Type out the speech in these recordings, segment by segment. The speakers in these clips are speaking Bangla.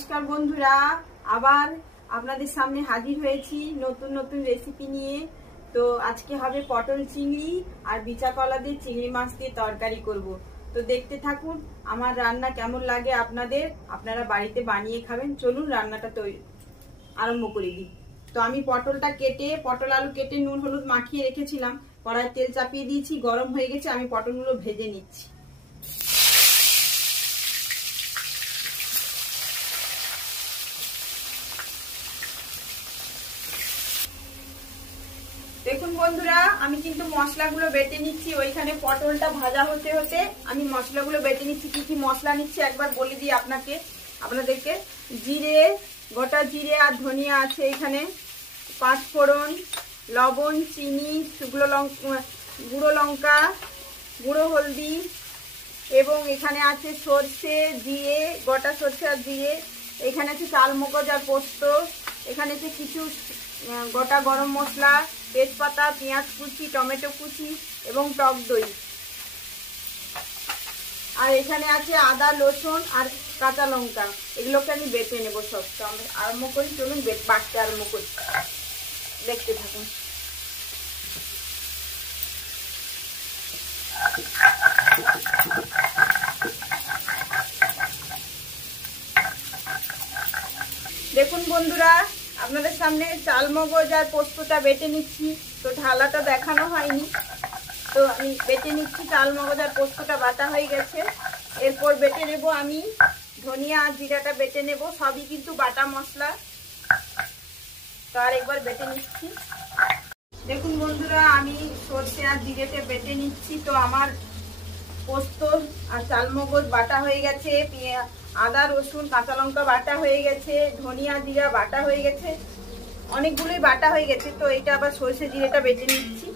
নমস্কার বন্ধুরা, আবার আপনাদের সামনে হাজির হয়েছি নতুন নতুন রেসিপি নিয়ে। তো আজকে হবে পটল চিংড়ি আর বিচা কলা দিয়ে চিংড়ি মাছ দিয়ে তরকারি করব। তো দেখতে থাকুন আমার রান্না কেমন লাগে আপনাদের, আপনারা বাড়িতে বানিয়ে খাবেন। চলুন রান্নাটা আরম্ভ করে দিই। তো আমি পটলটা কেটে, পটল আলু কেটে নুন হলুদ মাখিয়ে রেখেছিলাম। কড়াইয়ে তেল চাপিয়ে দিয়েছি, গরম হয়ে গেছে। আমি পটলগুলো ভেজে নিচ্ছি। দেখুন বন্ধুরা, আমি কিন্তু মশলাগুলো বেটে নিচ্ছি। ওইখানে পটলটা ভাজা হতে হতে আমি মশলাগুলো বেটে নিচ্ছি। কি কি মশলা নিচ্ছি একবার বলে দিই আপনাদেরকে। জিরে, গোটা জিরে আর ধনিয়া আছে এখানে, পাঁচফোড়ন, লবণ, চিনি, শুকনো লঙ্কা, গুঁড়ো লঙ্কা, গুঁড়ো হলদি, এবং এখানে আছে সর্ষে, জিরে, গোটা সর্ষে আর জিরে। এখানে আছে চাল মগজ আর পোস্ত। এখানে আছে কিছু গোটা গরম মশলা, তেজপাতা, পেঁয়াজ কুচি, টমেটো কুচি এবং টক দই। আর এখানে আছে আদা, রসুন আর কাঁচা লঙ্কা। এগুলোকে আমি বেটে নেব সব। তো আমরা আরম্ভ করি, চলুন বাটতে আরম্ভ করি, দেখতে থাকুন। দেখুন বন্ধুরা, আপনাদের সামনে চাল মগজ আর পোস্তটা বেটে নিচ্ছি। তো ঢালাটা দেখানো হয়নি, তো আমি বেটে নিচ্ছি। চাল মগজ আর পোস্তটা বাটা হয়ে গেছে। এরপর বেটে নেব আমি ধনিয়া আর জিরাটা বেটে নেব। সবই কিন্তু বাটা মশলা। তো আর একবার বেটে নিচ্ছি। দেখুন বন্ধুরা, আমি সর্ষে আর জিরেটা বেটে নিচ্ছি। তো আমার পোস্ত আর চাল মগজ বাটা হয়ে গেছে, আদা রসুন কাঁচা লঙ্কা বাটা হয়ে গেছে, ধনিয়া জিরা বাটা হয়ে গেছে, অনেকগুলোই বাটা হয়ে গেছে। তো এটা আবার সর্ষে জিরেটা বেটে নিচ্ছি।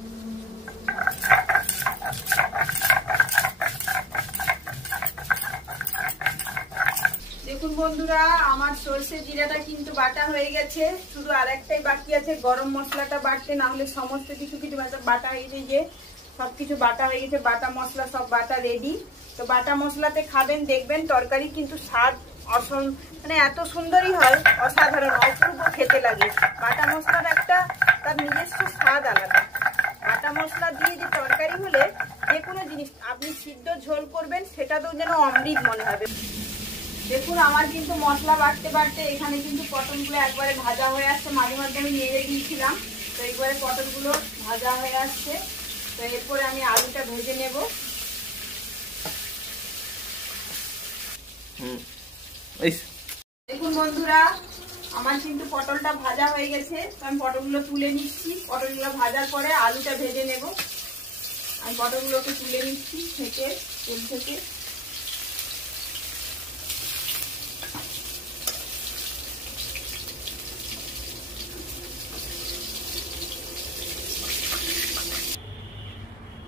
দেখুন বন্ধুরা, আমার সর্ষে জিরাটা কিন্তু বাটা হয়ে গেছে। শুধু আর একটাই বাকি আছে, গরম মশলাটা বাটতে, না হলে সমস্ত কিছু বাটা হয়ে যায়। যে সবকিছু বাটা হয়ে গেছে, বাটা মশলা সব বাটা রেডি। তো বাটা মশলাতে খাবেন, দেখবেন তরকারি কিন্তু স্বাদ মানে এত সুন্দরই হয়, অসাধারণ, অপূর্ব খেতে লাগে। বাটা মশলার একটা তার নিজস্ব স্বাদ আলাদা। বাটা মশলা দিয়ে যে তরকারি হলে যে কোনো জিনিস আপনি সিদ্ধ ঝোল করবেন, সেটাতেও যেন অমৃত মনে হবে। দেখুন আমার কিন্তু মশলা বাটতে বাটতে এখানে কিন্তু পটলগুলো একবারে ভাজা হয়ে আসছে। মাঝে মাঝে আমি নেড়ে দিয়েছিলাম। তো একবারে পটলগুলো ভাজা হয়ে আসছে। তো এরপরে আমি আলুটা ভেজে নেব। দেখুন বন্ধুরা, আমার কিন্তু পটলটা ভাজা হয়ে গেছে। তো আমি পটলগুলো তুলে নিচ্ছি। পটলগুলো ভাজার পরে আলুটা ভেজে নেব। আমি পটলগুলোকে তুলে নিচ্ছি তেল থেকে।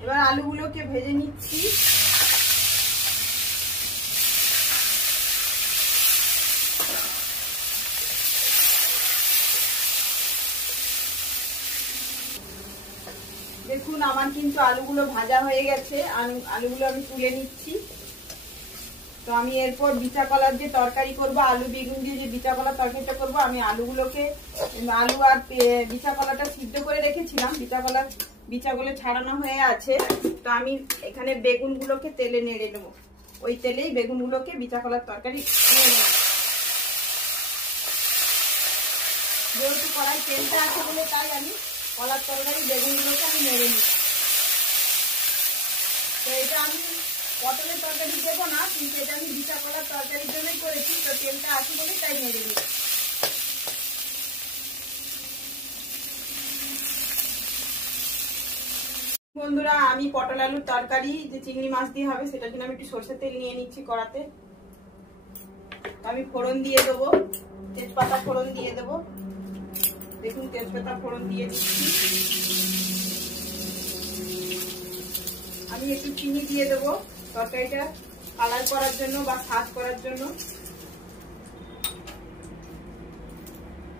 এবার আলুগুলোকে ভেজে নিচ্ছি। দেখুন আমার কিন্তু আলুগুলো ভাজা হয়ে গেছে। আলুগুলো আমি তুলে নিচ্ছি। তো আমি এরপর বিচা কলার যে তরকারি করব, আলু বেগুন দিয়ে যে বিচা কলার তরকারিটা করব, আমি আলু আর বিচা কলাটা সিদ্ধ করে রেখেছিলাম। বিচাগুলো ছাড়ানো হয়ে আছে। তো আমি এখানে বেগুনগুলোকে তেলে নেড়ে নেবো। ওই তেলেই বেগুনগুলোকে বিচা কলার তরকারি নেড়ে নেব। যেহেতু কড়াই তেলটা আছে বলে তাই আমি কলার তরকারি বেগুনগুলোকে আমি নেড়ে নিচ্ছি। তো এটা আমি পটলের তরকারি দেবো না, কিন্তু এটা আমি বিচা কলার তরকারির জন্যই করেছি। তো তেলটা আছে বলে তাই নেড়ে নিচ্ছি। বন্ধুরা, আমি পটল আলুর তরকারি যে চিংড়ি মাছ দিয়ে হবে, সেটার জন্য আমি একটু সরষের তেল নিয়ে নিচ্ছি কড়াতে। আমি ফোড়ন দিয়ে দেবো, তেজপাতা ফোড়ন দিয়ে দেবো। দেখুন তেজপাতা ফোড়ন দিয়ে দিচ্ছি। আমি একটু চিনি দিয়ে দেবো তরকারিটা কালার করার জন্য বা স্বাদ করার জন্য।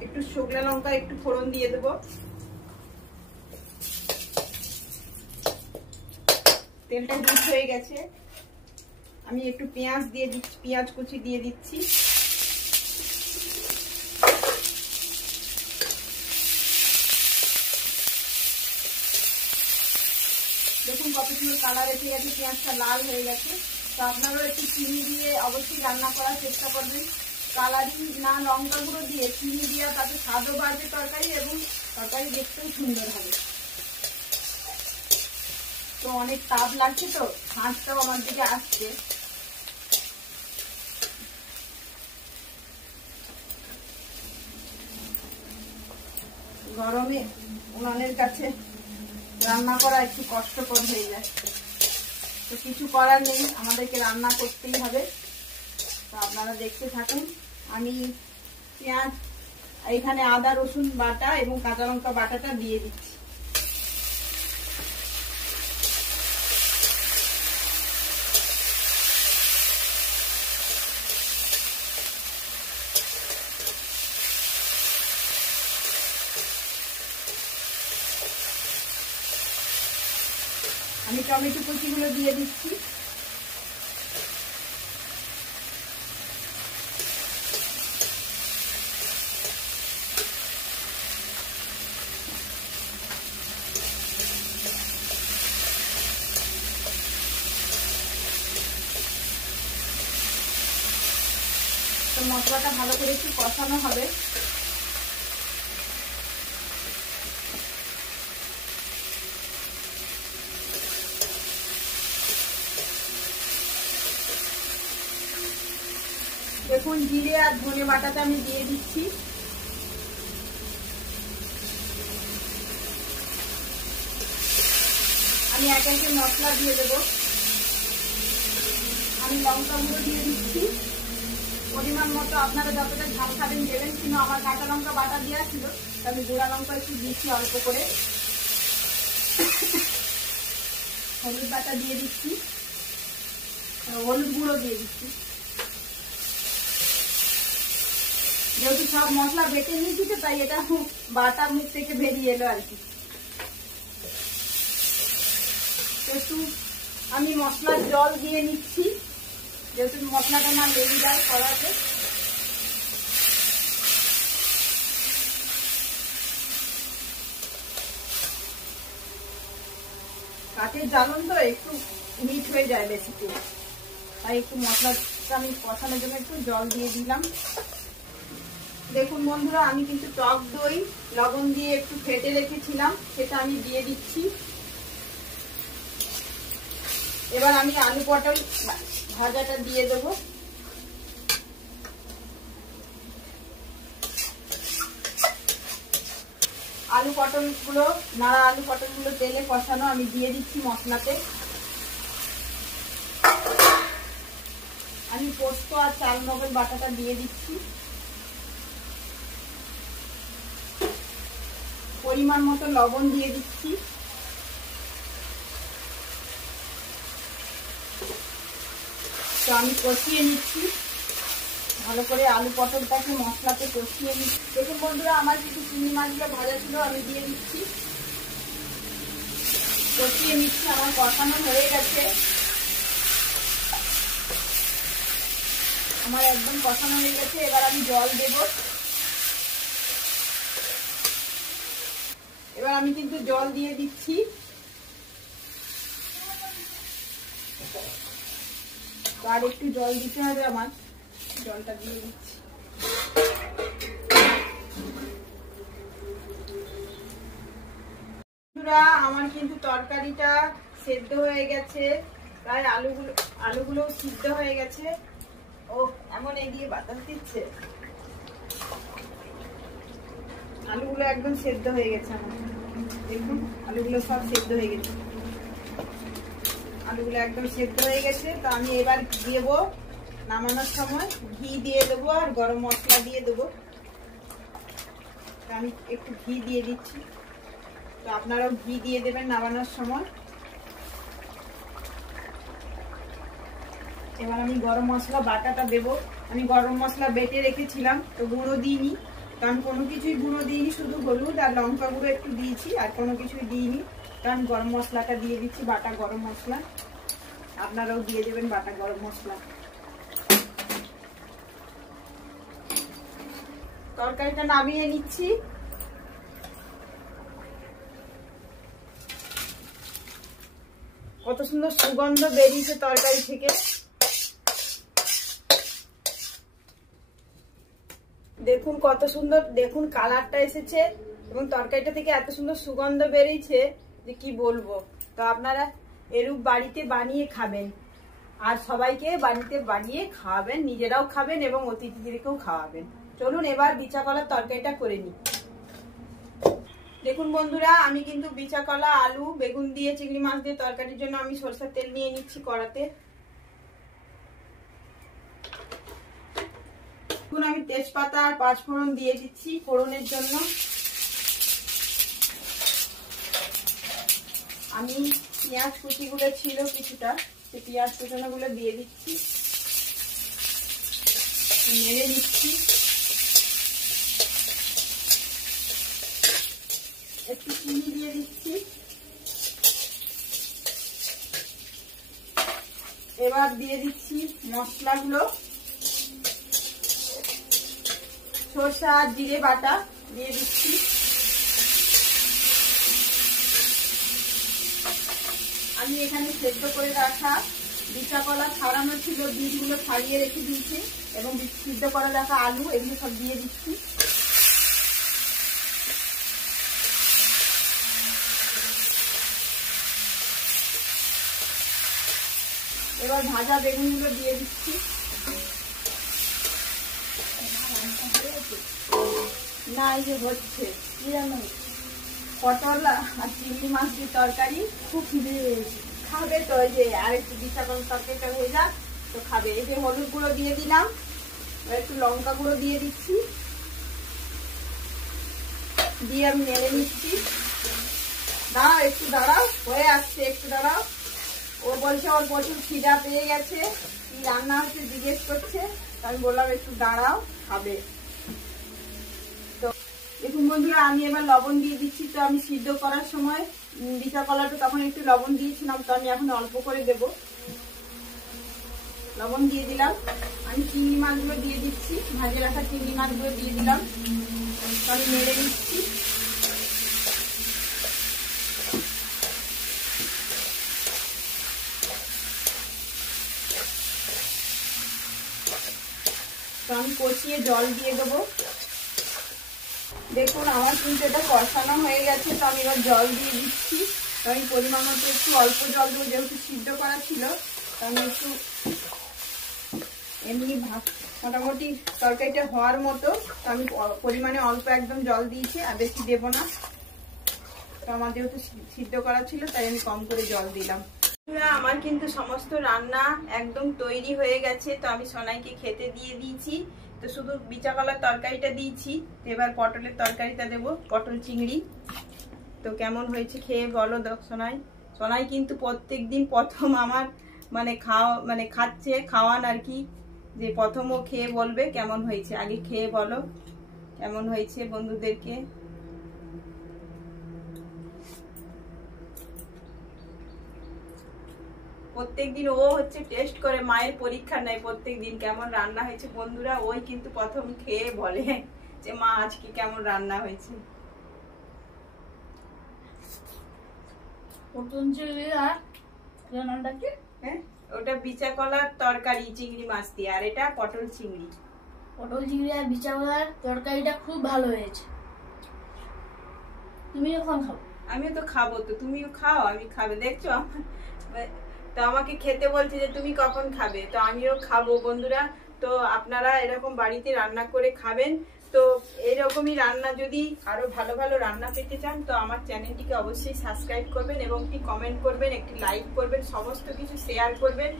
একটু শুকনো লঙ্কা একটু ফোড়ন দিয়ে দেবো। তেলটা হিট হয়ে গেছে। আমি একটু পেঁয়াজ দিয়ে দিচ্ছি, পেঁয়াজ কুচি দিয়ে দিচ্ছি। কালার এসে গেছে, পেঁয়াজটা লাল হয়ে গেছে। তো আপনারাও একটু চিনি দিয়ে অবশ্যই রান্না করার চেষ্টা করবেন। কালারিং না লঙ্কা গুঁড়ো দিয়ে চিনি দিয়ে, তাতে স্বাদও বাড়বে তরকারি এবং তরকারি দেখতেও সুন্দর হবে। তো অনেক তাপ লাগছে, তো হাঁসটাও আমার দিকে আসছে। গরমে উনানের কাছে রান্না করা একটু কষ্টকর হয়ে যায়, তো কিছু করার নেই, আমাদেরকে রান্না করতেই হবে। তো আপনারা দেখতে থাকুন। আমি পেঁয়াজ, এখানে আদা রসুন বাটা এবং কাঁচা লঙ্কা বাটাটা দিয়ে দিচ্ছি। আমি টমেটো কুচিগুলো দিয়ে দিচ্ছি। তো মশলাটা ভালো করে একটু কষানো হবে। দেখুন জিরে আর ধনে বাটাটা আমি দিয়ে দিচ্ছি। আমি এক একে মশলা দিয়ে দেব। আমি লঙ্কা গুঁড়ো দিয়ে দিচ্ছি পরিমাণ মতো, আপনারা যতটা ঝাল খাবেন দেবেন। কিন্তু আমার কাঁচা লঙ্কা বাটা দেওয়া ছিল, আমি গুঁড়া লঙ্কা একটু দিচ্ছি অল্প করে। হলুদ বাটা দিয়ে দিচ্ছি, হলুদ গুঁড়ো দিয়ে দিচ্ছি। যেহেতু সব মশলা বেটে নিয়েছি, তো তাই এটা বাটা মুখ থেকে বেরিয়ে এলো আর কি। একটু আমি মশলার জল দিয়ে নিচ্ছি, যেহেতু মশলাটা না লেগে যায় কড়াতে। কাঠের জ্বালন তো একটু হিট হয়ে যায় বেশিতে, তাই একটু মশলাটা আমি কষানোর জন্য একটু জল দিয়ে দিলাম। দেখুন বন্ধুরা, আমি কিন্তু টক দই লবণ দিয়ে একটু ফেটে রেখেছিলাম, সেটা আমি দিয়ে দিচ্ছি। এবার আমি আলু পটল ভাজাটা দিয়ে দেবো। আলু পটলগুলো তেলে কষানো, আমি দিয়ে দিচ্ছি মশলাতে। আমি পোস্ত আর চাল মগজ বাটাটা দিয়ে দিচ্ছি। পরিমাণ মতো লবণ দিয়ে দিচ্ছি। তো আমি কষিয়ে নিচ্ছি ভালো করে, আলু পটলটাকে মশলাতে কষিয়ে নিচ্ছি। দেখুন বন্ধুরা, আমার কিছু চিংড়ি মাছগুলো ভাজা ছিল, আমি দিয়ে দিচ্ছি। কষিয়ে নিচ্ছি, আমার কষানো হয়ে গেছে। আমার একদম কষানো হয়ে গেছে। এবার আমি জল দেব। এবার আমি কিন্তু জল দিয়ে দিচ্ছি। আর একটু জল দিতে হবে, আমার জলটা দিয়ে দিচ্ছি। আমার কিন্তু তরকারিটা সেদ্ধ হয়ে গেছে, প্রায় আলুগুলো সিদ্ধ হয়ে গেছে। ও এমন এগিয়ে বাতাস দিচ্ছে, আলুগুলো একদম সেদ্ধ হয়ে গেছে আমার। দেখুন আলুগুলো সব সেদ্ধ হয়ে গেছে, আলুগুলো একদম সেদ্ধ হয়ে গেছে। তো আমি এবার দেবো, নামানোর সময় ঘি দিয়ে দেবো আর গরম মশলা দিয়ে দেবো। আমি একটু ঘি দিয়ে দিচ্ছি, তো আপনারাও ঘি দিয়ে দেবেন নামানোর সময়। এবার আমি গরম মশলা বাটাটা দেবো। আমি গরম মশলা বেটে রেখেছিলাম, তো গুঁড়ো দিইনি, কারণ কোনো কিছুই গুঁড়ো দিইনি, শুধু হলুদ আর লঙ্কা গুঁড়ো একটু দিয়েছি, আর কোনো কিছুই দিইনি। কারণ গরম মশলাটা দিয়ে দিচ্ছি, বাটা গরম মশলা। আপনারাও দিয়ে দেবেন বাটা গরম মশলা। তরকারিটা নামিয়ে নিচ্ছি। কত সুন্দর সুগন্ধ বেরিয়েছে তরকারি থেকে। দেখুন কত সুন্দর, দেখুন কালারটা এসেছে এবং তরকারিটা থেকে এত সুন্দর সুগন্ধ বেরিয়েছে যে কি বলবো। তো আপনারা এরূপ বাড়িতে বানিয়ে খাবেন আর সবাইকে বাড়িতে বানিয়ে খাওয়াবেন, নিজেরাও খাবেন এবং অতিথিদেরকেও খাওয়াবেন। চলুন এবার বিচা কলার তরকারিটা করে নিই। দেখুন বন্ধুরা, আমি কিন্তু বিচা কলা, আলু, বেগুন দিয়ে চিংড়ি মাছ দিয়ে তরকারির জন্য আমি সরষের তেল নিয়ে নিচ্ছি কড়াতে। এখন আমি তেজপাতা আর পাঁচফোড়ন দিয়ে দিচ্ছি ফোড়নের জন্য। আমি পেঁয়াজ কুচিগুলো ছিল কিছুটা, সেই পেঁয়াজ কুচানোগুলো দিয়ে দিচ্ছি, নেড়ে দিচ্ছি। একটু চিনি দিয়ে দিচ্ছি। এবার দিয়ে দিচ্ছি মশলাগুলো, সরষে আর জিরে বাটা দিয়ে দিচ্ছি। আমি এখানে সেদ্ধ করে রাখা বিচা কলা ছাড়ানো ছিল, বীজগুলো ছাড়িয়ে রেখে দিয়েছি এবং সিদ্ধ করে রাখা আলু, এগুলো সব দিয়ে দিচ্ছি। এবার ভাজা বেগুনগুলো দিয়ে দিচ্ছি। না এই যে হচ্ছে কি জানো, পটল আর চিংড়ি মাছ দিয়ে তরকারি, খুব খিদে খাবে তো। এই যে আর একটু বিচা কলার তরকারিটা হয়ে যাক তো খাবে। এই যে হলুদ গুঁড়ো দিয়ে দিলাম, একটু লঙ্কা গুঁড়ো দিয়ে দিচ্ছি, দিয়ে আমি নেড়ে নিচ্ছি। দাঁড়াও একটু দাঁড়াও, হয়ে আসছে, একটু দাঁড়াও। ও বলছে ওর প্রচুর খিদা পেয়ে গেছে, কি রান্না হচ্ছে জিজ্ঞেস করছে। আমি বললাম একটু দাঁড়াও, খাবে। তো দেখুন বন্ধুরা, আমি এবার লবণ দিয়ে দিচ্ছি। তো আমি সিদ্ধ করার সময় বিচা কলাটা তখন একটু লবণ দিয়েছিলাম, তো আমি এখন অল্প করে দেব। লবণ দিয়ে দিলাম। আমি চিংড়ি মাছগুলো দিয়ে দিচ্ছি, ভাজে রাখা চিংড়ি মাছগুলো দিয়ে দিলাম। তো আমি নেড়ে নিচ্ছি। তো আমি কষিয়ে জল দিয়ে দেবো। দেখুন আমার কিন্তু এটা কষানো হয়ে গেছে, তো আমি এবার জল দিয়ে দিচ্ছি। তো আমি পরিমাণ মতো একটু অল্প জল দেবো, যেহেতু সিদ্ধ করা ছিল। তো আমি একটু এমনি মোটামুটি তরকারিটা হওয়ার মতো, তো আমি পরিমাণে অল্প একদম জল দিয়েছি, আর বেশি দেবো না। তো আমার যেহেতু সিদ্ধ করা ছিল তাই আমি কম করে জল দিলাম। আমার কিন্তু সমস্ত রান্না একদম তৈরি হয়ে গেছে। তো আমি সোনাইকে খেতে দিয়ে দিয়েছি। তো শুধু বিচা কলার তরকারিটা দিয়েছি, এবার পটলের তরকারিটা দেবো, পটল চিংড়ি। তো কেমন হয়েছে খেয়ে বলো সোনাই। সোনাই কিন্তু প্রত্যেকদিন প্রথম আমার খাচ্ছে, খাওয়ান আর কি, যে প্রথমও খেয়ে বলবে কেমন হয়েছে। আগে খেয়ে বলো কেমন হয়েছে বন্ধুদেরকে। প্রত্যেকদিন ও হচ্ছে টেস্ট করে, মায়ের পরীক্ষা নেয় প্রত্যেকদিন কেমন রান্না হয়েছে। বন্ধুরা ওই কিন্তু প্রথম খেয়ে বলে যে মা আজকে কেমন রান্না হয়েছে। হ্যাঁ, ওটা বিচা কলার তরকারি চিংড়ি মাছ দিয়ে, আর এটা পটল চিংড়ি। পটল চিংড়ি আর বিচা কলার তরকারিটা খুব ভালো হয়েছে। তুমিও খাও। আমিও তো খাবো, তো তুমিও খাও, আমি খাবে। দেখছো তো আমাকে খেতে বলছে যে তুমি কখন খাবে, তো আমিও খাবো বন্ধুরা। তো আপনারা এরকম বাড়িতে রান্না করে খাবেন। তো এইরকমই রান্না যদি আরো ভালো ভালো রান্না পেতে চান, তো আমার চ্যানেলটিকে অবশ্যই সাবস্ক্রাইব করবেন এবং একটি কমেন্ট করবেন, একটি লাইক করবেন, সমস্ত কিছু শেয়ার করবেন।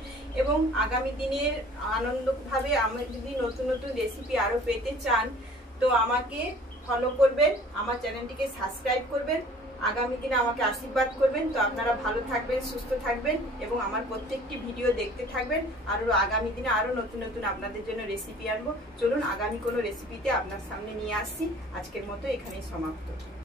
এবং আগামী দিনের আনন্দভাবে আমি যদি নতুন নতুন রেসিপি আরো পেতে চান, তো আমাকে ফলো করবেন, আমার চ্যানেলটিকে সাবস্ক্রাইব করবেন, আগামী দিনে আমাকে আশীর্বাদ করবেন। তো আপনারা ভালো থাকবেন, সুস্থ থাকবেন এবং আমার প্রত্যেকটি ভিডিও দেখতে থাকবেন। আর আগামী দিনে আরো নতুন নতুন আপনাদের জন্য রেসিপি আনবো। চলুন আগামী কোনো রেসিপিতে আপনার সামনে নিয়ে আসছি। আজকের মতো এখানেই সমাপ্ত।